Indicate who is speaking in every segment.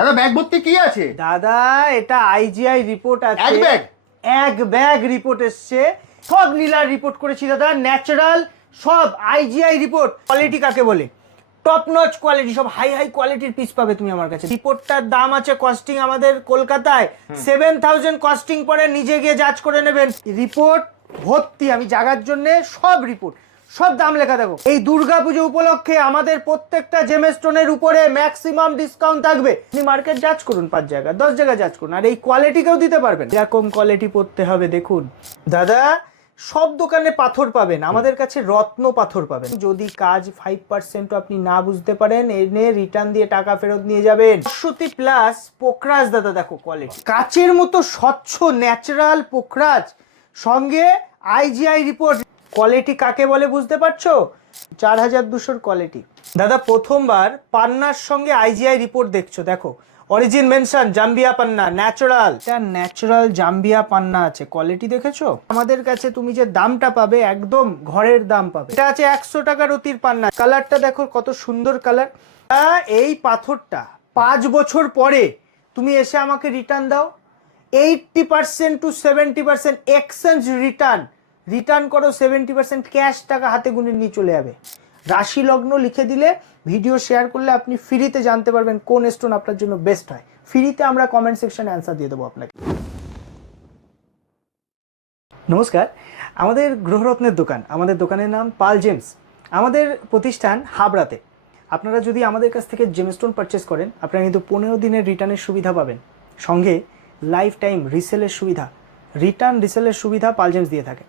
Speaker 1: দাদা ব্যাগ ভর্তি কি আছে?
Speaker 2: দাদা এটা আইজিআই রিপোর্ট আছে।
Speaker 1: এক ব্যাগ?
Speaker 2: এক ব্যাগ রিপোর্ট এসছে। সব নীলার রিপোর্ট করেছি দাদা ন্যাচারাল সব আইজিআই রিপোর্ট কোয়ালিটি কাকে বলে? টপ নচ কোয়ালিটি সব হাই হাই কোয়ালিটির পিস পাবে তুমি আমার কাছে। রিপোর্টটার দাম আছে কস্টিং আমাদের কলকাতায়। সেভেন থাউজেন্ড কস্টিং পরে নিজে গিয়ে জাজ করে নেবেন। রিপোর্ট ভর্তি আমি জাগার জন্য সব রিপোর্ট সব দাম লেখা দেখো। এই দুর্গাপুজো উপলক্ষে আমাদের প্রত্যেকটা জেমস্টোনের উপরে ম্যাক্সিমাম ডিসকাউন্ট থাকবে। আপনি মার্কেট জাজ করুন পাঁচ জায়গা দশ জায়গা জাজ করুন। আর এই কোয়ালিটিকেও দিতে পারবেন। এরকম কোয়ালিটি পড়তে হবে দেখুন। দাদা, সব দোকানে পাথর পাবেন। আমাদের কাছে রত্ন পাথর পাবেন। যদি কাজ ফাইভ পার্সেন্টও আপনি না বুঝতে পারেন, এনে রিটার্ন দিয়ে টাকা ফেরত নিয়ে যাবেন। সত্যি প্লাস পোখরাজ দাদা, দেখো কোয়ালিটি কাচের মতো স্বচ্ছ ন্যাচারাল পোখরাজ সঙ্গে আইজিআই রিপোর্ট কোয়ালিটি কাকে বলে বুঝতে পারছ? চার হাজার দুশোর কোয়ালিটি দাদা, প্রথমবার পান্নার সঙ্গে আইজিআই রিপোর্ট দেখছ, দেখো। অরিজিন মেনশন জাম্বিয়া পান্না ন্যাচারাল এটা ন্যাচারাল জাম্বিয়া পান্না আছে কোয়ালিটি দেখেছ? আমাদের কাছে তুমি যে দামটা পাবে, একদম ঘরের দাম পাবে। এটা আছে একশো টাকার অতির পান্না। কালারটা দেখো, কত সুন্দর কালার। এই পাথরটা পাঁচ বছর পরে তুমি এসে আমাকে রিটার্ন দাও। Eighty percent to seventy percent exchange return return করো সেভেন্টি পার্সেন্ট ক্যাশ টাকা হাতে গুনে নিয়ে চলে যাবে। রাশি লগ্ন লিখে দিলে ভিডিও শেয়ার করলে আপনি ফ্রিতে জানতে পারবেন কোন স্টোন আপনার জন্য বেস্ট হয়। ফ্রিতে আমরা কমেন্ট সেকশনে অ্যান্সার দিয়ে দেবো আপনাকে। নমস্কার, আমাদের গ্রহরত্নের দোকান, আমাদের দোকানের নাম পাল জেমস আমাদের প্রতিষ্ঠান হাবড়াতে। আপনারা যদি আমাদের কাছ থেকে জেমস্টোন পারচেস করেন, আপনারা কিন্তু পনেরো দিনের রিটার্নের সুবিধা পাবেন। সঙ্গে লাইফ টাইম রিসেলের সুবিধা। রিটার্ন রিসেলের সুবিধা পাল জেমস দিয়ে থাকে।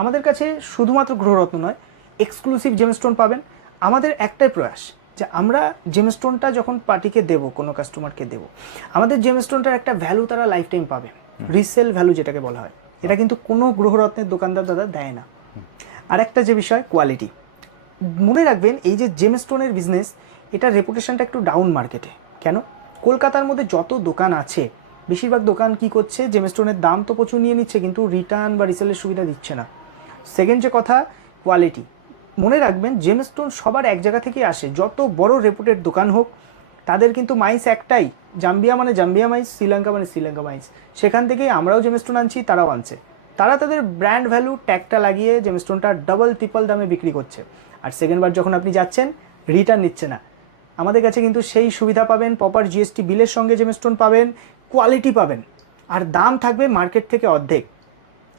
Speaker 2: আমাদের কাছে শুধুমাত্র গ্রহরত্ন নয় এক্সক্লুসিভ জেমস্টোন পাবেন। আমাদের একটাই প্রয়াস যে আমরা জেমস্টোনটা যখন পার্টিকে দেব কোনো কাস্টমারকে দেব আমাদের জেমস্টোনটার একটা ভ্যালু তারা লাইফ টাইম পাবে রিসেল ভ্যালু যেটাকে বলা হয়। এটা কিন্তু কোনো গ্রহরত্নের দোকানদার দাদা দেয় না। আর একটা যে বিষয় কোয়ালিটি মনে রাখবেন এই যে জেমস্টোনের বিজনেস এটা রেপুটেশনটা একটু ডাউন মার্কেটে কেন? কলকাতার মধ্যে যত দোকান আছে বেশিরভাগ দোকান কি করছে জেমস্টোনের দাম তো প্রচুর নিয়ে নিচ্ছে কিন্তু রিটার্ন বা রিসেলের সুবিধা দিচ্ছে না। সেকেন্ড যে কথা কোয়ালিটি মনে রাখবেন জেমস্টোন সবার এক জায়গা থেকেই আসে। যত বড় রেপুটেড দোকান হোক, তাদের কিন্তু মাইস একটাই। জাম্বিয়া মানে জাম্বিয়া মাইস শ্রীলঙ্কা মানে শ্রীলঙ্কা মাইস সেখান থেকেই আমরাও জেমস্টোন আনছি, তারাও আনছে। তারা তাদের ব্র্যান্ড ভ্যালু ট্যাগটা লাগিয়ে জেমস্টোনটা ডাবল ট্রিপল দামে বিক্রি করছে। আর সেকেন্ডবার যখন আপনি যাচ্ছেন রিটার্ন নিচ্ছে না। আমাদের কাছে কিন্তু সেই সুবিধা পাবেন প্রপার জিএসটি বিলের সঙ্গে জেমস্টোন পাবেন কোয়ালিটি পাবেন। আর দাম থাকবে মার্কেট থেকে অর্ধেক।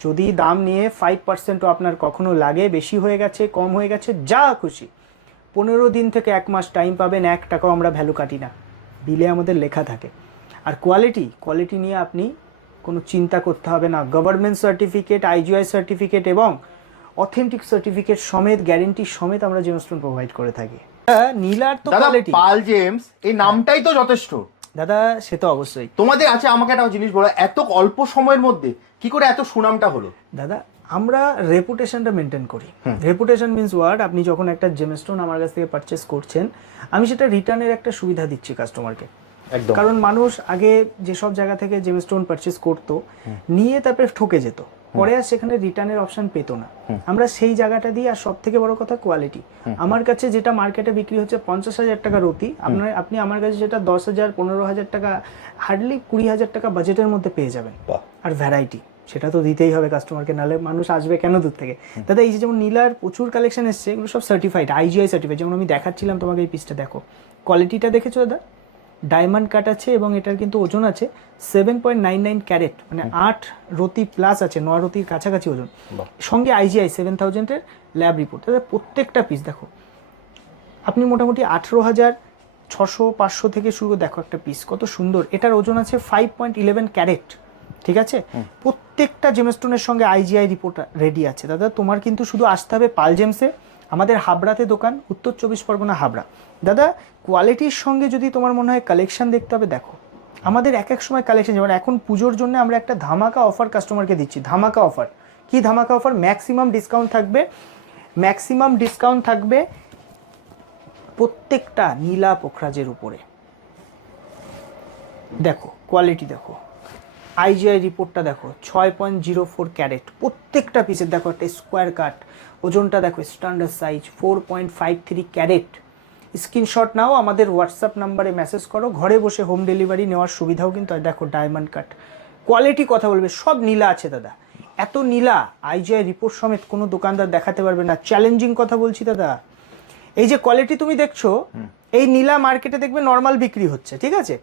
Speaker 2: যদি দাম নিয়ে ফাইভ পার্সেন্টও আপনার কখনো লাগে বেশি হয়ে গেছে কম হয়ে গেছে যা খুশি। পনেরো দিন থেকে এক মাস টাইম পাবেন এক টাকাও আমরা ভ্যালু কাটি না। বিলে আমাদের লেখা থাকে। আর কোয়ালিটি কোয়ালিটি নিয়ে আপনি কোনো চিন্তা করতে হবে না। গভর্নমেন্ট সার্টিফিকেট আইজিআই সার্টিফিকেট এবং অথেন্টিক সার্টিফিকেট সমেত গ্যারেন্টি সমেত আমরা জেমস্টোন প্রোভাইড করে থাকি। নীলার তো কোয়ালিটি
Speaker 1: পাল জেমস এই নামটাই তো যথেষ্ট।
Speaker 2: দাদা সে তো অবশ্যই।
Speaker 1: তোমাদের আছে আমাকে একটা জিনিস বলো এত অল্প সময়ের মধ্যে কি করে এত সুনামটা হলো?
Speaker 2: দাদা আমরা রেপুটেশনটা মেনটেন করি। রেপুটেশন মিনস ওয়ার্ড আপনি যখন একটা জেমস্টোন আমার কাছ থেকে পারচেস করছেন আমি সেটা রিটার্নের একটা সুবিধা দিচ্ছি কাস্টমারকে কারণ মানুষ আগে যেসব জায়গা থেকে জেমস্টোন পারচেস করতো নিয়ে তারপরে ঠকে যেত। পরে আর সেখানে রিটার্নের অপশন পেতো না। আমরা সেই জায়গাটা দিয়ে আর সব থেকে বড় কথা কোয়ালিটি আমার কাছে যেটা মার্কেটে বিক্রি হচ্ছে পঞ্চাশ হাজার টাকা রতি আপনার আপনি আমার কাছে যেটা দশ হাজার পনেরো হাজার টাকা হার্ডলি কুড়ি হাজার টাকা বাজেটের মধ্যে পেয়ে যাবেন। আর ভ্যারাইটি সেটা তো দিতেই হবে কাস্টমারকে নাহলে মানুষ আসবে কেন দূর থেকে? দাদা এই যে যেমন নীলার প্রচুর কালেকশন এসছে এগুলো সব সার্টিফাইড আইজিআই সার্টিফাইড যেমন আমি দেখাচ্ছিলাম তোমাকে এই পিসটা দেখো। কোয়ালিটিটা দেখেছ দাদা? ডায়মন্ড কাট আছে এবং এটার কিন্তু ওজন আছে seven point nine nine carat মানে আট রতি প্লাস আছে ন রতির কাছাকাছি ওজন। সঙ্গে আইজিআই সেভেন থাউজেন্ডের ল্যাব রিপোর্ট দাদা প্রত্যেকটা পিস দেখো। আপনি মোটামুটি আঠেরো হাজার ছশো পাঁচশো থেকে শুরু দেখো একটা পিস কত সুন্দর। এটার ওজন আছে ফাইভ পয়েন্ট ইলেভেন ক্যারেট ঠিক আছে? প্রত্যেকটা জেমস্টোনের সঙ্গে আইজিআই রিপোর্ট রেডি আছে। দাদা তোমার কিন্তু শুধু আসতে হবে পাল জেমসে আমাদের হাবড়াতে দোকান, উত্তর চব্বিশ পরগনা, হাবড়া। দাদা কোয়ালিটির সঙ্গে যদি তোমার মনে হয় কালেকশন দেখতে হবে, দেখো। আমাদের এক এক সময় কালেকশন যেমন এখন পুজোর জন্য আমরা একটা ধামাকা অফার কাস্টমারকে দিচ্ছি, ধামাকা অফার কি ধামাকা অফার ম্যাক্সিমাম ডিসকাউন্ট থাকবে ম্যাক্সিমাম ডিসকাউন্ট থাকবে প্রত্যেকটা নীলা পোখরাজের উপরে। দেখো কোয়ালিটি দেখো। আইজিআই রিপোর্টটা দেখো ছয় পয়েন্ট জিরো ফোর ক্যারেট। প্রত্যেকটা পিসের দেখো একটা স্কোয়ার কাট ওজনটা দেখো standard size four point five three carat. Screenshot নাও আমাদের হোয়াটসঅ্যাপ নাম্বারে মেসেজ করো ঘরে বসে হোম ডেলিভারি নেওয়ার সুবিধাও কিন্তু দেখো ডায়মন্ড কাট কোয়ালিটি কথা বলবে সব নীলা আছে দাদা। এত নীলা আইজিআই রিপোর্ট সমেত কোনো দোকানদার দেখাতে পারবে না। চ্যালেঞ্জিং কথা বলছি দাদা। এই যে কোয়ালিটি তুমি দেখছ এই নীলা মার্কেটে দেখবে নর্মাল বিক্রি হচ্ছে ঠিক আছে?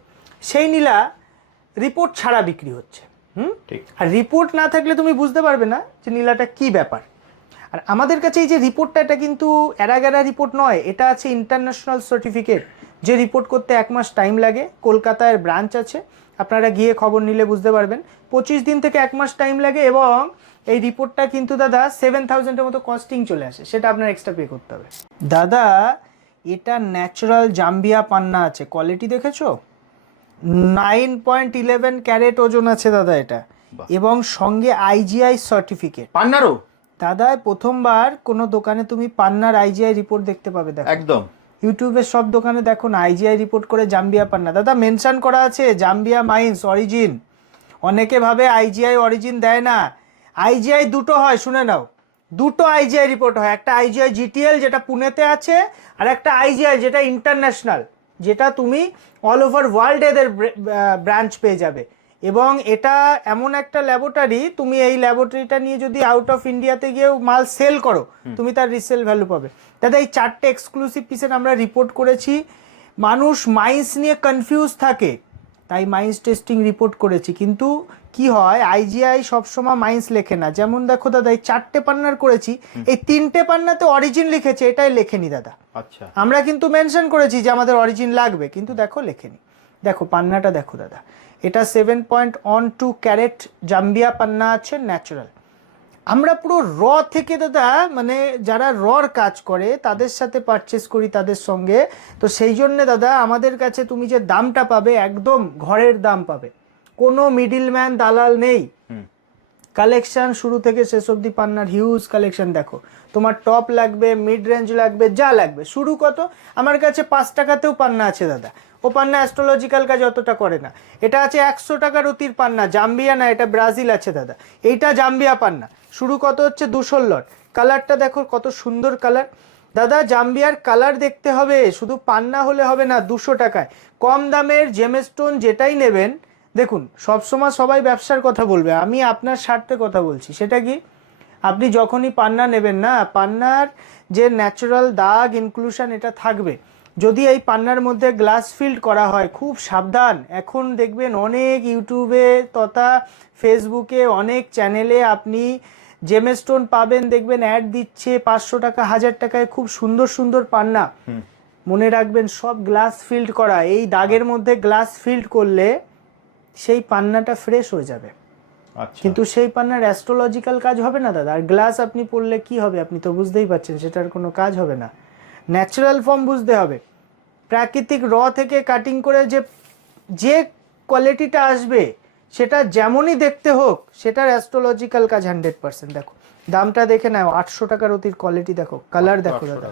Speaker 2: সেই নীলা রিপোর্ট ছাড়া বিক্রি হচ্ছে হুম?
Speaker 1: ঠিক।
Speaker 2: আর রিপোর্ট না থাকলে তুমি বুঝতে পারবে না যে নীলাটা কি ব্যাপার। আর আমাদের কাছে এই যে রিপোর্টটা এটা কিন্তু এরাগেরা রিপোর্ট নয় এটা আছে ইন্টারন্যাশনাল সার্টিফিকেট। যে রিপোর্ট করতে এক মাস টাইম লাগে কলকাতায় ব্রাঞ্চ আছে আপনারা গিয়ে খবর নিলে বুঝতে পারবেন। পঁচিশ দিন থেকে এক মাস টাইম লাগে এবং এই রিপোর্টটা কিন্তু দাদা সেভেন থাউজেন্ডের মতো কস্টিং চলে আসে সেটা আপনার এক্সট্রা পে করতে হবে। দাদা এটা ন্যাচারাল জাম্বিয়া পান্না আছে কোয়ালিটি দেখেছ? নাইন পয়েন্ট ইলেভেন ক্যারেট ওজন আছে দাদা এটা। এবং সঙ্গে আইজিআই সার্টিফিকেট
Speaker 1: পান্নারও
Speaker 2: দাদা প্রথমবার কোনো দোকানে তুমি পান্নার আইজিআই রিপোর্ট দেখতে পাবে দেখো।
Speaker 1: একদম।
Speaker 2: ইউটিউবের সব দোকানে দেখো না আইজিআই রিপোর্ট করে জাম্বিয়া পান্না। দাদা মেনশন করা আছে জাম্বিয়া মাইন্স অরিজিন অনেকে ভাবে আইজিআই অরিজিন দেয় না। আইজিআই দুটো হয় শুনে নাও। দুটো আইজিআই রিপোর্ট হয় একটা আইজিআই জিটিএল যেটা পুনেতে আছে আর একটা আইজিআই যেটা ইন্টারন্যাশনাল যেটা তুমি অল ওভার ওয়ার্ল্ড এদের ব্রাঞ্চ পেয়ে যাবে। এবং এটা এমন একটা ল্যাবরেটরি তুমি এই ল্যাবরেটরিটা নিয়ে যদি আউট অফ ইন্ডিয়াতে গিয়েও মাল সেল করো তুমি তার রিসেল ভ্যালু পাবে। দাদা এই চারটে এক্সক্লুসিভ পিসের আমরা রিপোর্ট করেছি। মানুষ মাইন্স নিয়ে কনফিউজ থাকে। তাই মাইন্স টেস্টিং রিপোর্ট করেছি। কিন্তু কি হয় আইজিআই সবসময় মাইন্স লেখে না। যেমন দেখো দাদা এই চারটে পান্নার করেছি এই তিনটে পান্নাতে অরিজিন লিখেছে এটাই লেখেনি দাদা।
Speaker 1: আচ্ছা।
Speaker 2: আমরা কিন্তু মেনশন করেছি যে আমাদের অরিজিন লাগবে কিন্তু দেখো লেখেনি। দেখো পান্নাটা দেখো দাদা। এটা seven point one two carat Zambia পান্না আছে ন্যাচারাল আমরা পুরো র থেকে দাদা মানে যারা রর কাজ করে, তাদের সাথে পারচেস করি তাদের সঙ্গে। তো সেই জন্য দাদা, আমাদের কাছে তুমি যে দামটা পাবে, একদম ঘরের দাম পাবে। কোনো মিডিলম্যান দালাল নেই। কালেকশন শুরু থেকে শেষ অবধি পান্নার হিউজ কালেকশন দেখো। তোমার টপ লাগবে মিড রেঞ্জ লাগবে, যা লাগবে। শুরু কত? আমার কাছে পাঁচ টাকাতেও পান্না আছে দাদা। ও পান্না অ্যাস্ট্রোলজিক্যাল কাজ অতটা করে না। এটা আছে একশো টাকার অতির পান্না। জাম্বিয়া না, এটা ব্রাজিল আছে দাদা। এইটা জাম্বিয়া পান্না। শুরু কত হচ্ছে? দুশো লট কালারটা দেখো, কত সুন্দর কালার দাদা, জাম্বিয়ার কালার দেখতে হবে। শুধু পান্না হলে হবে না, দুশো টাকায়। কম দামের জেমেস্টোন যেটাই নেবেন দেখুন সবসময় সবাই ব্যবসার কথা বলবে আমি আপনার স্বার্থে কথা বলছি। সেটা কি? আপনি যখনই পান্না নেবেন না পান্নার যে ন্যাচারাল দাগ ইনক্লুশন এটা থাকবে। যদি এই পান্নার মধ্যে গ্লাস ফিল্ড করা হয় খুব সাবধান। এখন দেখবেন অনেক ইউটিউবে তথা ফেসবুকে অনেক চ্যানেলে আপনি জেমেস্টোন পাবেন দেখবেন অ্যাড দিচ্ছে পাঁচশো টাকা হাজার টাকায় খুব সুন্দর সুন্দর পান্না। মনে রাখবেন সব গ্লাস ফিল্ড করা এই দাগের মধ্যে গ্লাস ফিল্ড করলে সেই পান্নাটা ফ্রেশ হয়ে যাবে।
Speaker 1: আচ্ছা।
Speaker 2: কিন্তু সেই পান্নার অ্যাস্ট্রোলজিক্যাল কাজ হবে না দাদা। আর গ্লাস আপনি পড়লে কি হবে আপনি তো বুঝতেই পারছেন সেটার কোনো কাজ হবে না। ন্যাচারাল ফর্ম বুঝতে হবে। প্রাকৃতিক র থেকে কাটিং করে যে যে কোয়ালিটিটা আসবে সেটা যেমনই দেখতে হোক সেটার অ্যাস্ট্রোলজিক্যাল কাজ হান্ড্রেড পার্সেন্ট দেখো দামটা দেখে নাও আটশো টাকার অতির কোয়ালিটি দেখো কালার দেখো দাদা।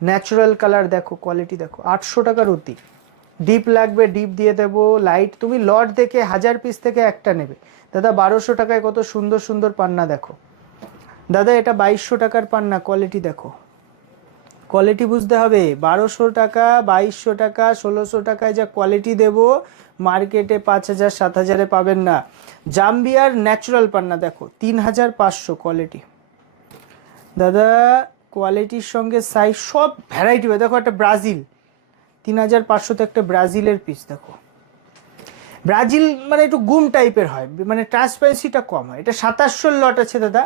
Speaker 2: ন্যাচারাল কালার দেখো কোয়ালিটি দেখো আটশো টাকার অতি। ডিপ লাগবে, ডিপ দিয়ে দেবো লাইট তুমি লট দেখে হাজার পিস থেকে একটা নেবে। দাদা, বারোশো টাকায় কত সুন্দর সুন্দর পান্না দেখো। দাদা, এটা বাইশশো টাকার পান্না কোয়ালিটি দেখো। কোয়ালিটি বুঝতে হবে। বারোশো টাকা, বাইশশো টাকা, ষোলোশো টাকায় যা কোয়ালিটি দেব মার্কেটে পাঁচ হাজার, সাত হাজারে পাবেন না। জাম্বিয়ার ন্যাচারাল পান্না দেখো, তিন হাজার পাঁচশো কোয়ালিটি দাদা কোয়ালিটির সঙ্গে সাইজ সব ভ্যারাইটি দেখো একটা ব্রাজিল। তিন হাজার পাঁচশোতে একটা ব্রাজিলের পিস দেখো। ব্রাজিল মানে একটু গুম টাইপের হয় মানে ট্রান্সপারেন্সিটা কম হয়। এটা সাতাশশোর লট আছে দাদা,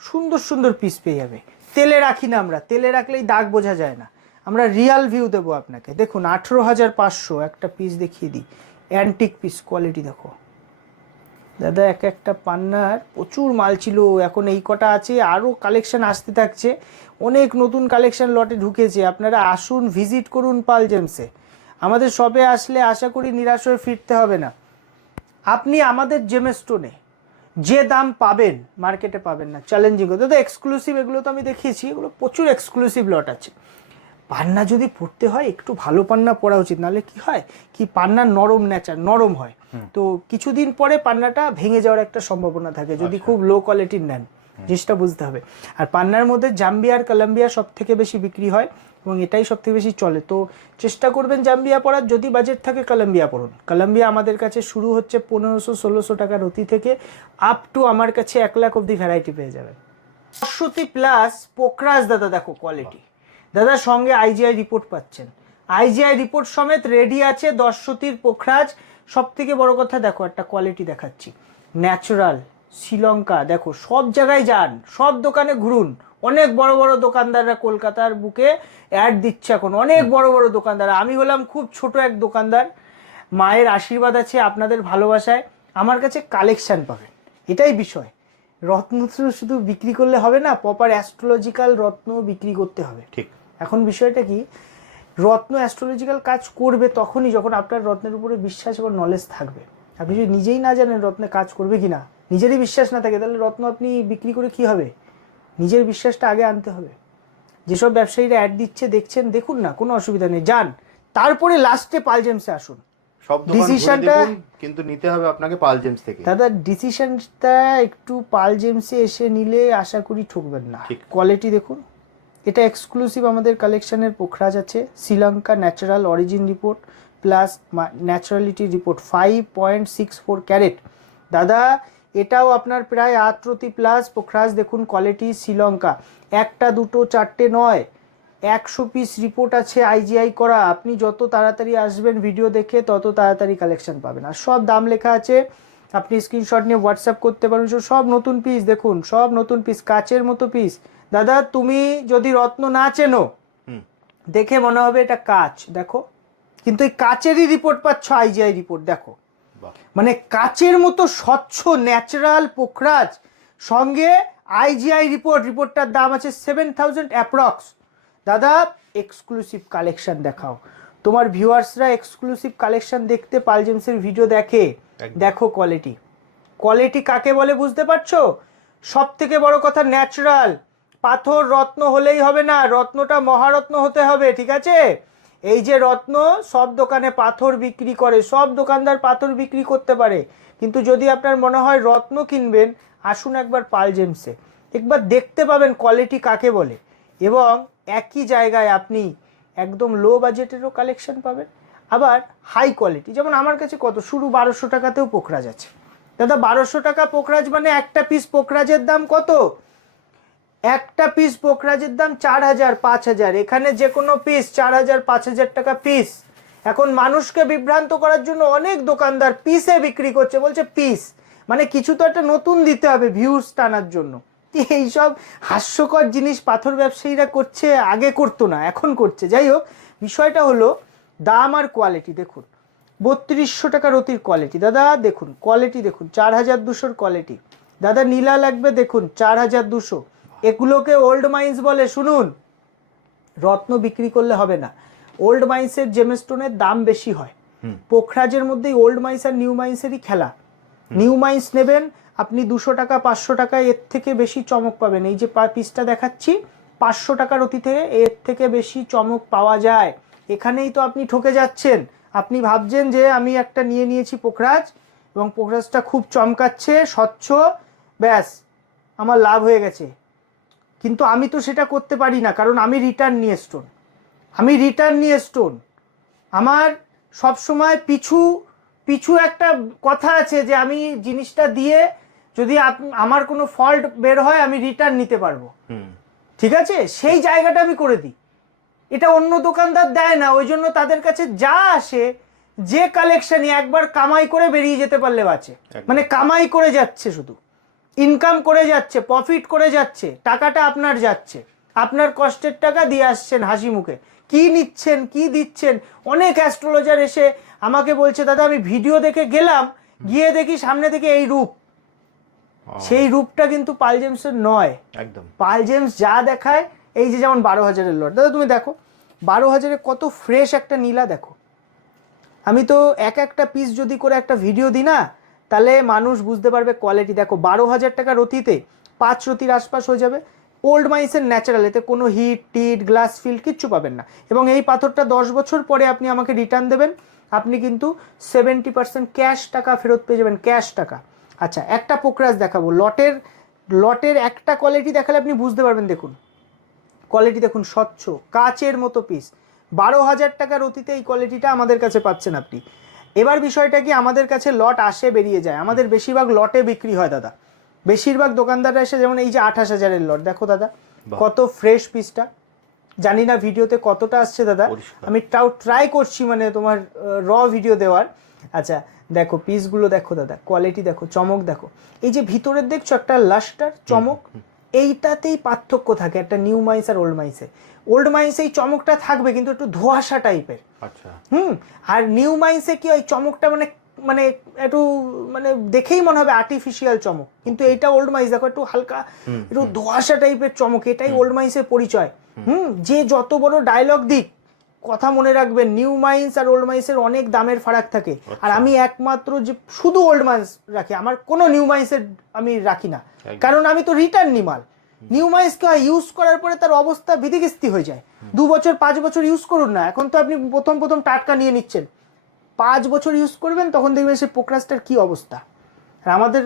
Speaker 2: সুন্দর সুন্দর পিস পেয়ে যাবে। তেলে রাখি না আমরা, তেলে রাখলেই দাগ বোঝা যায় না। আমরা রিয়াল ভিউ দেবো আপনাকে। দেখুন, আঠেরো হাজার পাঁচশো একটা পিস দেখিয়ে দিই। অ্যান্টিক পিস কোয়ালিটি দেখো। দাদা, এক একটা পান্নার প্রচুর মাল ছিল, এখন এই কটা আছে, আরও কালেকশান আসতে থাকছে। অনেক নতুন কালেকশন লটে ঢুকেছে, আপনারা আসুন ভিজিট করুন পাল জেমসে। আমাদের শপে আসলে আশা করি নিরাশ হয়ে ফিরতে হবে না। আপনি আমাদের জেমে স্টোনে যে দাম পাবেন মার্কেটে পাবেন না। চ্যালেঞ্জিং দাদা এক্সক্লুসিভ এগুলো তো আমি দেখিয়েছি, এগুলো প্রচুর এক্সক্লুসিভ লট আছে। পান্না যদি পড়তে হয় একটু ভালো পান্না পড়া উচিত নাহলে কি হয়? কি পান্না নরম নেচার নরম হয়। তো কিছুদিন পরে পান্নাটা ভেঙে যাওয়ার একটা সম্ভাবনা থাকে যদি খুব লো কোয়ালিটির নেন জিনিসটা বুঝতে হবে। আর পান্নার মধ্যে জাম্বিয়া আর কলম্বিয়া সব থেকে বেশি বিক্রি হয় এবং এটাই সব থেকে বেশি চলে। তো চেষ্টা করবেন জাম্বিয়া পড়ার যদি বাজেট থাকে কলম্বিয়া পড়ুন কলম্বিয়া আমাদের কাছে শুরু হচ্ছে পনেরোশো ষোলোশো টাকার রতি থেকে আপ টু আমার কাছে এক লাখ অব্দি ভ্যারাইটি পেয়ে যাবেন। সরস্বতী প্লাস পোকরাজ দাদা দেখো কোয়ালিটি দাদা সঙ্গে আইজিআই রিপোর্ট পাচ্ছেন। আইজিআই রিপোর্ট সমেত রেডি আছে দর্শতীর পোখরাজ। সব থেকে বড় কথা দেখো একটা কোয়ালিটি দেখাচ্ছি। ন্যাচারাল শ্রীলঙ্কা দেখো সব জায়গায় যান সব দোকানে ঘুরুন। অনেক বড় বড় দোকানদাররা কলকাতার বুকে অ্যাড দিচ্ছে এখন। অনেক বড় বড় দোকানদার। আমি হলাম খুব ছোট এক দোকানদার। মায়ের আশীর্বাদ আছে আপনাদের ভালোবাসায়। আমার কাছে কালেকশান পাবেন। এটাই বিষয়। রত্ন শুধু বিক্রি করলে হবে না প্রপার অ্যাস্ট্রোলজিক্যাল রত্ন বিক্রি করতে হবে।
Speaker 1: ঠিক।
Speaker 2: এখন বিষয়টা কি রত্ন অ্যাস্ট্রোলজিক্যাল কাজ করবে তখনই যখন আপনার রত্নের উপরে বিশ্বাস এবং নলেজ থাকবে। আপনি যদি নিজেই না জানেন রত্নে কাজ করবে কি না নিজেরই বিশ্বাস না থাকে তাহলে রত্ন আপনি বিক্রি করে কি হবে? নিজের বিশ্বাসটা আগে আনতে হবে। যেসব ব্যবসায়ীরা অ্যাড দিচ্ছে দেখছেন দেখুন না কোনো অসুবিধা নেই যান। তারপরে লাস্টে পালজেমসে আসুন।
Speaker 1: সব দেখুন, কিন্তু নিতে হবে আপনাকে পাল জেমস থেকে।
Speaker 2: দাদা ডিসিশনটা একটু পাল জেমসে এসে নিলে আশা করি ঠকবেন না। কোয়ালিটি দেখুন। এটা এক্সক্লুসিভ আমাদের কালেকশানের পোখরাজ আছে। Sri Lanka natural origin report plus naturality report five point six four carat দাদা, এটাও আপনার প্রায় আটরতি প্লাস পোখরাজ। দেখুন কোয়ালিটি শ্রীলঙ্কা। একটা, দুটো, চারটে নয়। একশো পিস রিপোর্ট আছে আইজিআই করা। আপনি যত তাড়াতাড়ি আসবেন ভিডিও দেখে তত তাড়াতাড়ি কালেকশান পাবেন। আর সব দাম লেখা আছে। আপনি স্ক্রিনশট নিয়ে হোয়াটসঅ্যাপ করতে পারেন সব নতুন পিস দেখুন, সব নতুন পিস কাচের মতো পিস দাদা তুমি যদি রত্ন না চেনো দেখে মনে হবে এটা কাচ দেখো। কিন্তু এই কাচেরই রিপোর্ট পাচ্ছ আইজিআই রিপোর্ট দেখো। মানে কাচের মতো স্বচ্ছ ন্যাচারাল পোখরাজ সঙ্গে আইজিআই রিপোর্ট রিপোর্টটার দাম আছে সেভেন থাউজেন্ড অ্যাপ্রক্স দাদা এক্সক্লুসিভ কালেকশন দেখাও। তোমার ভিউয়ার্সরা এক্সক্লুসিভ কালেকশন দেখতে পালজেমসের ভিডিও দেখে দেখো কোয়ালিটি কোয়ালিটি কাকে বলে বুঝতে পারছ? সব থেকে বড় কথা ন্যাচারাল পাথর রত্ন হলেই হবে না, রত্নটা মহারত্ন হতে হবে, ঠিক আছে? এই যে রত্ন, সব দোকানে পাথর বিক্রি করে, সব দোকানদার পাথর বিক্রি করতে পারে। কিন্তু যদি আপনার মনে হয় রত্ন কিনবেন, আসুন একবার পাল জেমসে। একবার দেখতে পাবেন কোয়ালিটি কাকে বলে। এবং একই জায়গায় আপনি একদম লো বাজেটেরও কালেকশন পাবেন, আবার হাই কোয়ালিটি যেমন আমার কাছে কত? শুরু বারোশো টাকাতেও পোখরাজ আছে। দাদা, বারোশো টাকা পোখরাজ মানে একটা পিস পোখরাজের দাম কত? একটা পিস পোখরাজের দাম চার হাজার, পাঁচ হাজার। এখানে যে কোনো পিস চার হাজার, পাঁচ হাজার টাকা পিস এখন মানুষকে বিভ্রান্ত করার জন্য অনেক দোকানদার পিসে বিক্রি করছে, বলছে পিস মানে কিছু তো একটা নতুন দিতে হবে ভিউজ টানার জন্য। এইসব হাস্যকর জিনিস পাথর ব্যবসায়ীরা করছে, আগে করতো না, এখন করছে। যাই হোক, বিষয়টা হলো দাম আর কোয়ালিটি দেখুন, বত্রিশশো টাকার অতির কোয়ালিটি দাদা, দেখুন কোয়ালিটি দেখুন, চার হাজার দুশোর কোয়ালিটি দাদা, নীলা লাগবে, দেখুন, চার হাজার দুশো। এগুলোকে ওল্ড মাইন্স বলে। শুনুন রত্ন বিক্রি করলে হবে না। ওল্ড মাইন্সের জেমস্টোনের দাম বেশি হয়। পোখরাজের মধ্যেই ওল্ড মাইন্স আর নিউ মাইন্সেরই খেলা। নিউ মাইন্স নেবেন আপনি দুশো টাকা পাঁচশো টাকা এর থেকে বেশি চমক পাবেন। এই যে পিসটা দেখাচ্ছি পাঁচশো টাকার অতি থেকে এর থেকে বেশি চমক পাওয়া যায়। এখানেই তো আপনি ঠকে যাচ্ছেন। আপনি ভাবছেন যে আমি একটা নিয়ে নিয়েছি পোখরাজ এবং পোখরাজটা খুব চমকাচ্ছে স্বচ্ছ ব্যাস আমার লাভ হয়ে গেছে। কিন্তু আমি তো সেটা করতে পারি না কারণ আমি রিটার্ন নিয়ে স্টোন আমি রিটার্ন নিয়ে স্টোন আমার সব সময় পিছু পিছু একটা কথা আছে যে আমি জিনিসটা দিয়ে যদি আমার কোনো ফল্ট বের হয় আমি রিটার্ন নিতে পারব।
Speaker 1: হুম।
Speaker 2: ঠিক আছে? সেই জায়গাটা আমি করে দিই। এটা অন্য দোকানদার দেয় না ওই জন্য তাদের কাছে যা আসে যে কালেকশনই একবার কামাই করে বেরিয়ে যেতে পারলে বাঁচে। মানে কামাই করে যাচ্ছে শুধু। ইনকাম করে যাচ্ছে প্রফিট করে যাচ্ছে টাকাটা আপনার যাচ্ছে। আপনার কষ্টের টাকা দিয়ে আসছেন হাসি মুখে। কি নিচ্ছেন কি দিচ্ছেন? অনেক অ্যাস্ট্রোলজার এসে আমাকে বলছে দাদা আমি ভিডিও দেখে গেলাম গিয়ে দেখি সামনে থেকে এই রূপ। সেই রূপটা কিন্তু পালজেমসের নয়।
Speaker 1: একদম।
Speaker 2: পাল জেমস যা দেখায় এই যে যেমন বারো হাজারের লট। দাদা তুমি দেখো বারো হাজারে কত ফ্রেশ একটা নীলা দেখো। আমি তো এক একটা পিস যদি করে একটা ভিডিও দিই না তাহলে মানুষ বুঝতে পারবে কোয়ালিটি দেখো, বারো হাজার টাকা রতিতে পাঁচ রতির আশপাশ হয়ে যাবে। ওল্ড মাইসের ন্যাচারাল এতে কোনো হিট টিট গ্লাস ফিল কিচ্ছু পাবেন না। এবং এই পাথরটা দশ বছর পরে আপনি আমাকে রিটার্ন দেবেন। আপনি কিন্তু সেভেন্টি পার্সেন্ট ক্যাশ টাকা ফেরত পেয়ে যাবেন ক্যাশ টাকা। আচ্ছা একটা পোকরাজ দেখাবো। লটের লটের একটা কোয়ালিটি দেখালে আপনি বুঝতে পারবেন, দেখুন। কোয়ালিটি দেখুন, স্বচ্ছ, কাচের মতো পিস বারো হাজার টাকার অতীতে এই কোয়ালিটিটা আমাদের কাছে পাচ্ছেন আপনি। এবার বিষয়টা কি আমাদের কাছে লট আসে বেরিয়ে যায়। আমাদের বেশিরভাগ লটে বিক্রি হয় দাদা। বেশিরভাগ দোকানদাররা এসে যেমন এই যে আঠাশ হাজারের লট দেখো দাদা কত ফ্রেশ পিসটা জানি না ভিডিওতে কতটা আসছে দাদা। আমি তাও ট্রাই করছি মানে তোমার র ভিডিও দেওয়ার। আচ্ছা দেখো পিসগুলো দেখো দাদা কোয়ালিটি দেখো চমক দেখো। এই যে ভিতরের দেখছ একটা লাস্টার চমক এইটাতেই পার্থক্য থাকে একটা নিউ মাইস আর ওল্ড মাইসে ওল্ড মাইসে এই চমকটা থাকবে কিন্তু একটু ধোয়াশা টাইপের হুম আর নিউ মাইন্সে কি ওই চমকটা মানে মানে একটু মানে দেখেই মনে হবে আর্টিফিশিয়াল চমক। কিন্তু এটা ওল্ড মাইস দেখো একটু হালকা একটু ধোয়াশা টাইপের চমক এটাই ওল্ড মাইন্সের পরিচয়। হুম। যে যত বড় ডায়লগ দিক কথা মনে রাখবেন নিউ মাইন্স আর ওল্ড মাইন্সের অনেক দামের ফারাক থাকে। আর আমি একমাত্র যে শুধু ওল্ড মাইন্স রাখি আমার কোনো নিউ মাইন্সের আমি রাখি না। কারণ আমি তো রিটার্ন নিমাল নিউ মাইসকে হয় ইউজ করার পরে তার অবস্থা বিধিকিস্তি হয়ে যায়। দু বছর পাঁচ বছর ইউজ করুন না। এখন তো আপনি প্রথম প্রথম টাটকা নিয়ে নিচ্ছেন। পাঁচ বছর ইউজ করবেন তখন দেখবেন সে পোকরাসটার কি অবস্থা। আর আমাদের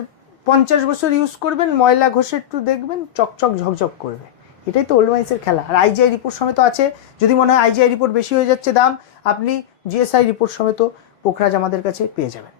Speaker 2: পঞ্চাশ বছর ইউজ করবেন ময়লা ঘষে একটু দেখবেন চকচক ঝকঝক করবে। এটাই তো ওল্ড মাইন্সের খেলা। আর আইজিআই রিপোর্ট সমেত আছে। যদি মনে হয় আইজিআই রিপোর্ট বেশি হয়ে যাচ্ছে দাম আপনি জিএসআই রিপোর্ট সমেত পোখরাজ আমাদের কাছে পেয়ে যাবেন।